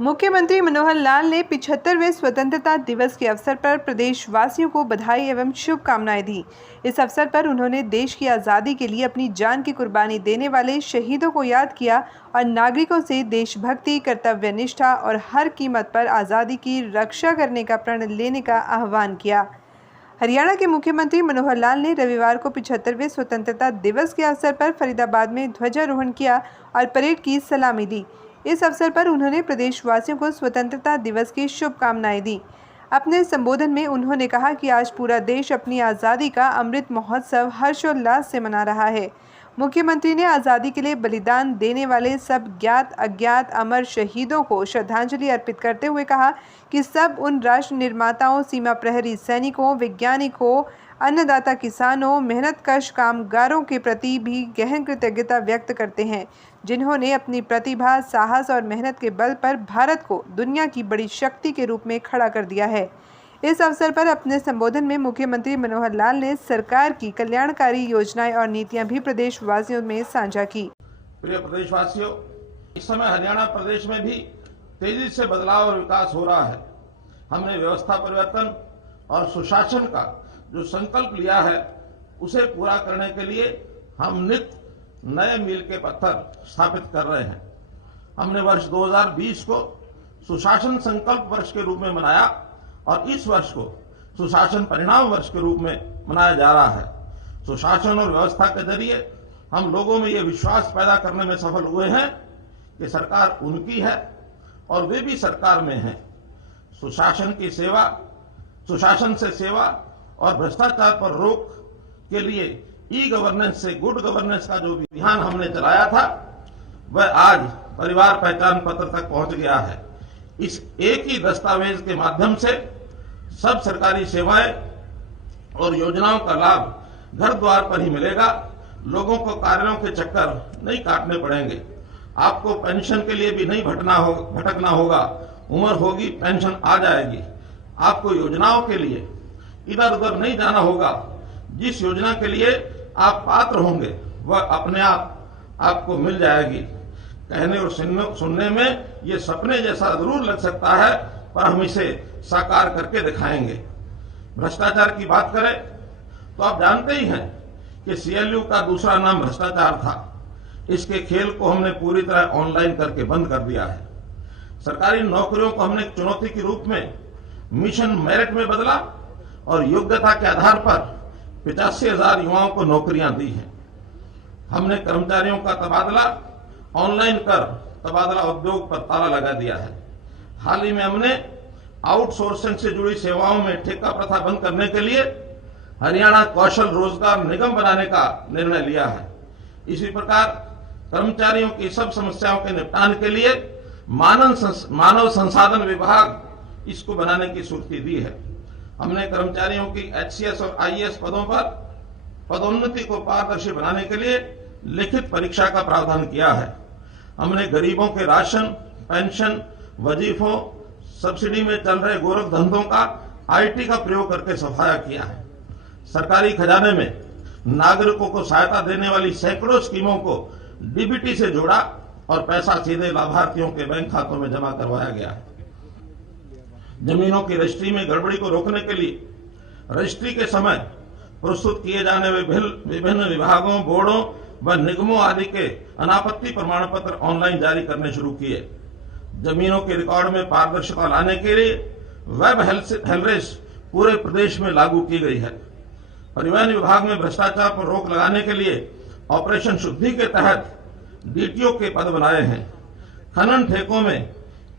मुख्यमंत्री मनोहर लाल ने 75वें स्वतंत्रता दिवस के अवसर पर प्रदेशवासियों को बधाई एवं शुभकामनाएं दी। इस अवसर पर उन्होंने देश की आज़ादी के लिए अपनी जान की कुर्बानी देने वाले शहीदों को याद किया और नागरिकों से देशभक्ति, कर्तव्यनिष्ठा और हर कीमत पर आज़ादी की रक्षा करने का प्रण लेने का आह्वान किया। हरियाणा के मुख्यमंत्री मनोहर लाल ने रविवार को 75वें स्वतंत्रता दिवस के अवसर पर फरीदाबाद में ध्वजारोहण किया और परेड की सलामी दी। इस अवसर पर उन्होंने प्रदेशवासियों को स्वतंत्रता दिवस की शुभकामनाएं दी। अपने संबोधन में उन्होंने कहा कि आज पूरा देश अपनी आज़ादी का अमृत महोत्सव हर्षोल्लास से मना रहा है। मुख्यमंत्री ने आज़ादी के लिए बलिदान देने वाले सब ज्ञात अज्ञात अमर शहीदों को श्रद्धांजलि अर्पित करते हुए कहा कि सब उन राष्ट्र निर्माताओं, सीमा प्रहरी सैनिकों, वैज्ञानिकों, अन्नदाता किसानों, मेहनतकश कामगारों के प्रति भी गहन कृतज्ञता व्यक्त करते हैं, जिन्होंने अपनी प्रतिभा, साहस और मेहनत के बल पर भारत को दुनिया की बड़ी शक्ति के रूप में खड़ा कर दिया है। इस अवसर पर अपने संबोधन में मुख्यमंत्री मनोहर लाल ने सरकार की कल्याणकारी योजनाएं और नीतियां भी प्रदेशवासियों में साझा की। प्रिय प्रदेशवासियों, इस समय हरियाणा प्रदेश में भी तेजी से बदलाव और विकास हो रहा है। हमने व्यवस्था परिवर्तन और सुशासन का जो संकल्प लिया है, उसे पूरा करने के लिए हम नित्य नए मील के पत्थर स्थापित कर रहे हैं। हमने वर्ष 2020 को सुशासन संकल्प वर्ष के रूप में मनाया और इस वर्ष को सुशासन परिणाम वर्ष के रूप में मनाया जा रहा है। सुशासन और व्यवस्था के जरिए हम लोगों में ये विश्वास पैदा करने में सफल हुए हैं कि सरकार उनकी है और वे भी सरकार में हैं। सुशासन की सेवा, सुशासन से सेवा और भ्रष्टाचार पर रोक के लिए ई गवर्नेंस से गुड गवर्नेंस का जो अभियान हमने चलाया था, वह आज परिवार पहचान पत्र तक पहुंच गया है। इस एक ही दस्तावेज के माध्यम से सब सरकारी सेवाएं और योजनाओं का लाभ घर द्वार पर ही मिलेगा। लोगों को कार्यों के चक्कर नहीं काटने पड़ेंगे। आपको पेंशन के लिए भी नहीं भटकना होगा। उम्र होगी, पेंशन आ जाएगी। आपको योजनाओं के लिए इधर उधर नहीं जाना होगा। जिस योजना के लिए आप पात्र होंगे वह अपने आप आपको मिल जाएगी। कहने और सुनने में ये सपने जैसा जरूर लग सकता है, पर हम इसे साकार करके दिखाएंगे। भ्रष्टाचार की बात करें तो आप जानते ही हैं कि सीएलयू का दूसरा नाम भ्रष्टाचार था। इसके खेल को हमने पूरी तरह ऑनलाइन करके बंद कर दिया है। सरकारी नौकरियों को हमने चुनौती के रूप में मिशन मेरिट में बदला और योग्यता के आधार पर 85,000 युवाओं को नौकरियां दी हैं। हमने कर्मचारियों का तबादला ऑनलाइन कर तबादला उद्योग पर ताला लगा दिया है। हाल ही में हमने आउटसोर्सिंग से जुड़ी सेवाओं में ठेका प्रथा बंद करने के लिए हरियाणा कौशल रोजगार निगम बनाने का निर्णय लिया है। इसी प्रकार कर्मचारियों की सब समस्याओं के निपटान के लिए मानव संसाधन विभाग इसको बनाने की स्वीकृति दी है। हमने कर्मचारियों की एचसीएस और आईएएस पदों पर पदोन्नति को पारदर्शी बनाने के लिए लिखित परीक्षा का प्रावधान किया है। हमने गरीबों के राशन, पेंशन, वजीफों, सब्सिडी में चल रहे गोरख धंधों का आईटी का प्रयोग करके सफाया किया है। सरकारी खजाने में नागरिकों को सहायता देने वाली सैकड़ों स्कीमों को डीबीटी से जोड़ा और पैसा सीधे लाभार्थियों के बैंक खातों में जमा करवाया गया है। जमीनों की रजिस्ट्री में गड़बड़ी को रोकने के लिए रजिस्ट्री के समय प्रस्तुत किए जाने वाले विभिन्न विभागों, बोर्डों व निगमों आदि के अनापत्ति प्रमाण पत्र ऑनलाइन जारी करने शुरू किए। जमीनों के रिकॉर्ड में पारदर्शिता लाने के लिए वेब हेल्थ पूरे प्रदेश में लागू की गई है। परिवहन विभाग में भ्रष्टाचार पर रोक लगाने के लिए ऑपरेशन शुद्धि के तहत डीटीओ के पद बनाए हैं। खनन ठेकों में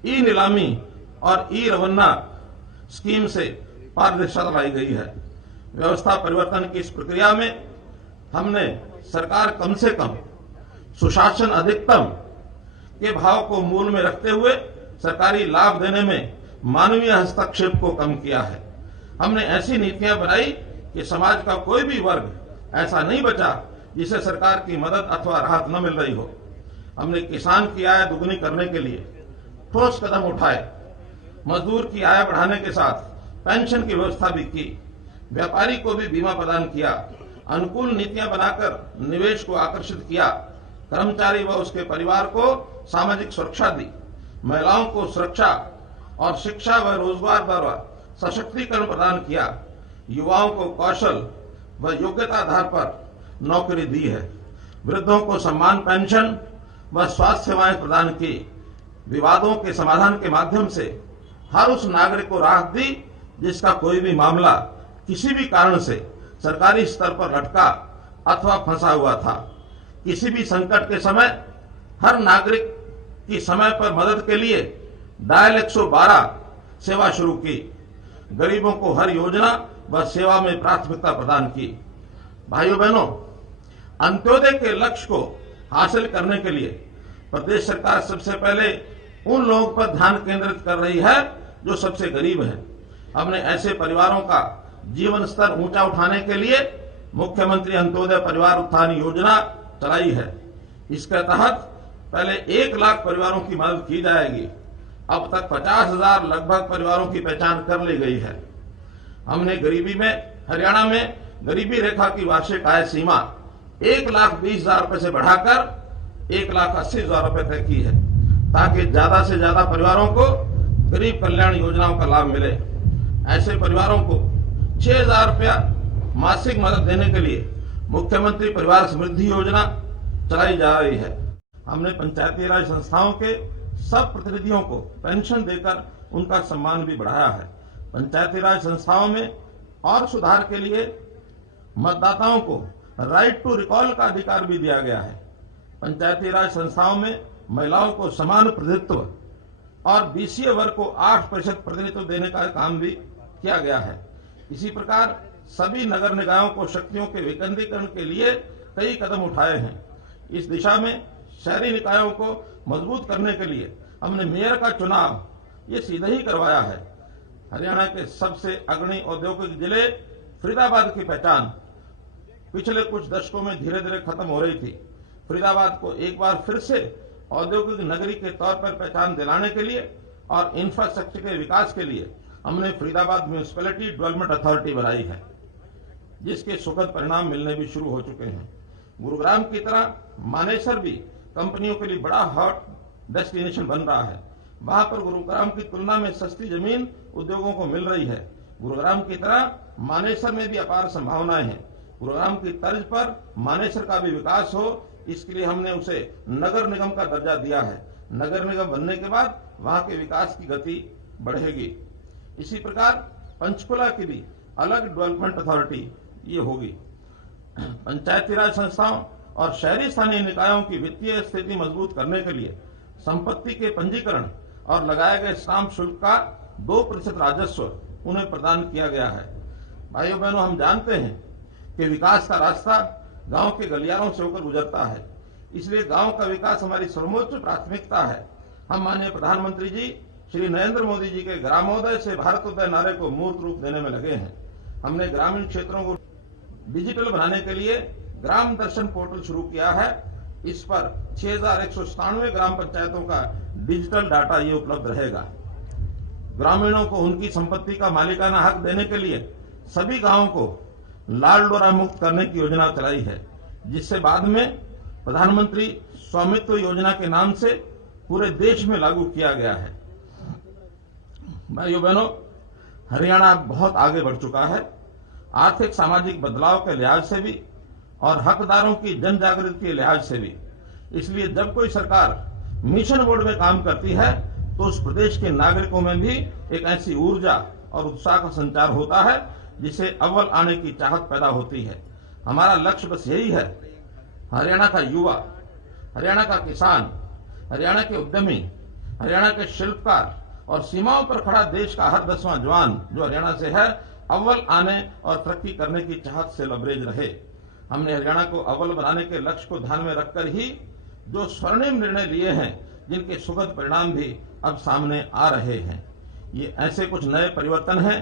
ई नीलामी और ई रवन्ना स्कीम से पारदर्शिता लाई गई है। व्यवस्था परिवर्तन की इस प्रक्रिया में हमने सरकार कम से कम सुशासन अधिकतम के भाव को मूल में रखते हुए सरकारी लाभ देने में मानवीय हस्तक्षेप को कम किया है। हमने ऐसी नीतियां बनाई कि समाज का कोई भी वर्ग ऐसा नहीं बचा जिसे सरकार की मदद अथवा राहत न मिल रही हो। हमने किसान की आय दुगनी करने के लिए ठोस कदम उठाए। मजदूर की आय बढ़ाने के साथ पेंशन की व्यवस्था भी की। व्यापारी को भी बीमा प्रदान किया। अनुकूल नीतियां बनाकर निवेश को आकर्षित किया। कर्मचारी व उसके परिवार को सामाजिक सुरक्षा दी। महिलाओं को सुरक्षा और शिक्षा व रोजगार द्वारा सशक्तिकरण प्रदान किया, युवाओं को कौशल व योग्यता आधार पर नौकरी दी है, वृद्धों को सम्मान पेंशन व स्वास्थ्य सेवाएं प्रदान की, विवादों के समाधान के माध्यम से हर उस नागरिक को राहत दी जिसका कोई भी मामला किसी भी कारण से सरकारी स्तर पर लटका अथवा फंसा हुआ था। किसी भी संकट के समय हर नागरिक की समय पर मदद के लिए डायल 112 सेवा शुरू की, गरीबों को हर योजना व सेवा में प्राथमिकता प्रदान की। भाइयों बहनों, अंत्योदय के लक्ष्य को हासिल करने के लिए प्रदेश सरकार सबसे पहले उन लोगों पर ध्यान केंद्रित कर रही है जो सबसे गरीब हैं। हमने ऐसे परिवारों का जीवन स्तर ऊंचा उठाने के लिए मुख्यमंत्री अंत्योदय परिवार उत्थान योजना चलाई है। इसके तहत पहले 1 लाख परिवारों की मदद की जाएगी। अब तक 50,000 लगभग परिवारों की पहचान कर ली गई है। हमने हरियाणा में गरीबी रेखा की वार्षिक आय सीमा 1,20,000 रुपए से बढ़ाकर 1,80,000 रुपए तय की है, ताकि ज्यादा से ज्यादा परिवारों को गरीब कल्याण योजनाओं का लाभ मिले। ऐसे परिवारों को 6,000 रुपया मासिक मदद देने के लिए मुख्यमंत्री परिवार समृद्धि योजना चलाई जा रही है। हमने पंचायती राज संस्थाओं के सब प्रतिनिधियों को पेंशन देकर उनका सम्मान भी बढ़ाया है। पंचायती राज संस्थाओं में और सुधार के लिए मतदाताओं को राइट टू रिकॉल का अधिकार भी दिया गया है। पंचायती राज संस्थाओं में महिलाओं को समान प्रतिनिधित्व और बीसीए वर्ग को 8% प्रतिनिधित्व देने का काम भी किया गया है। इसी प्रकार सभी नगर निकायों को शक्तियों के विकेंद्रीकरण के लिए कई कदम उठाए हैं। इस दिशा में शहरी निकायों को मजबूत करने के लिए हमने मेयर का चुनाव ये सीधे ही करवाया है। हरियाणा के सबसे अग्रणी औद्योगिक जिले फरीदाबाद की पहचान पिछले कुछ दशकों में धीरे धीरे खत्म हो रही थी। फरीदाबाद को एक बार फिर से औद्योगिक नगरी के तौर पर पहचान दिलाने के लिए और इंफ्रास्ट्रक्चर के विकास के लिए हमने फरीदाबाद म्यूनिसिपैलिटी डेवलपमेंट अथॉरिटी बनाई है, जिसके सुखद परिणाम मिलने भी शुरू हो चुके हैं। गुरुग्राम की तरह मानेसर भी कंपनियों के लिए बड़ा हॉट डेस्टिनेशन बन रहा है। वहां पर गुरुग्राम की तुलना में सस्ती जमीन उद्योगों को मिल रही है। गुरुग्राम की तरह मानेसर में भी अपार संभावनाएं हैं। गुरुग्राम की तर्ज पर मानेसर का भी विकास हो, इसके लिए हमने उसे नगर निगम का दर्जा दिया है। नगर निगम बनने के बाद वहां के विकास की गति बढ़ेगी। इसी प्रकार पंचकुला की भी अलग डेवलपमेंट अथॉरिटी ये होगी। पंचायती राज संस्थाओं और शहरी स्थानीय निकायों की वित्तीय स्थिति मजबूत करने के लिए संपत्ति के पंजीकरण और लगाए गए स्टाम्प शुल्क का 2% राजस्व उन्हें प्रदान किया गया है। भाइयों बहनों, हम जानते हैं कि विकास का रास्ता गांव के गलियारों से होकर गुजरता है, इसलिए गांव का विकास हमारी सर्वोच्च प्राथमिकता है। हम माननीय प्रधानमंत्री जी श्री नरेंद्र मोदी जी के ग्रामोदय से भारतोदय नारे को मूर्त रूप देने में लगे हैं। हमने ग्रामीण क्षेत्रों को डिजिटल बनाने के लिए ग्राम दर्शन पोर्टल शुरू किया है। इस पर 6,197 ग्राम पंचायतों का डिजिटल डाटा ये उपलब्ध रहेगा। ग्रामीणों को उनकी संपत्ति का मालिकाना हक देने के लिए सभी गांवों को लाल डोरा मुक्त करने की योजना चलाई है, जिससे बाद में प्रधानमंत्री स्वामित्व योजना के नाम से पूरे देश में लागू किया गया है। भाइयों बहनों, हरियाणा बहुत आगे बढ़ चुका है, आर्थिक सामाजिक बदलाव के लिहाज से भी और हकदारों की जन जागृति के लिहाज से भी। इसलिए जब कोई सरकार मिशन मोड में काम करती है तो उस प्रदेश के नागरिकों में भी एक ऐसी ऊर्जा और उत्साह का संचार होता है जिसे अव्वल आने की चाहत पैदा होती है। हमारा लक्ष्य बस यही है, हरियाणा का युवा, हरियाणा का किसान, हरियाणा के उद्यमी, हरियाणा के शिल्पकार और सीमाओं पर खड़ा देश का हर 10वां जवान जो हरियाणा से है, अव्वल आने और तरक्की करने की चाहत से लबरेज रहे। हमने हरियाणा को अव्वल बनाने के लक्ष्य को ध्यान में रखकर ही जो स्वर्णिम निर्णय लिए हैं, जिनके सुखद परिणाम भी अब सामने आ रहे हैं। ये ऐसे कुछ नए परिवर्तन हैं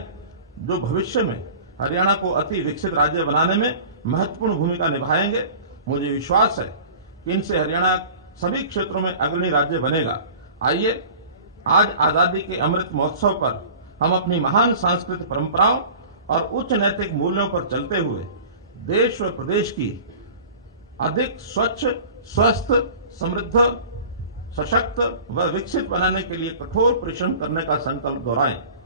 जो भविष्य में हरियाणा को अति विकसित राज्य बनाने में महत्वपूर्ण भूमिका निभाएंगे। मुझे विश्वास है कि इनसे हरियाणा सभी क्षेत्रों में अग्रणी राज्य बनेगा। आइए आज आजादी के अमृत महोत्सव पर हम अपनी महान सांस्कृतिक परंपराओं और उच्च नैतिक मूल्यों पर चलते हुए देश व प्रदेश की अधिक स्वच्छ, स्वस्थ, समृद्ध सशक्त व विकसित बनाने के लिए कठोर परिश्रम करने का संकल्प दोहराएं।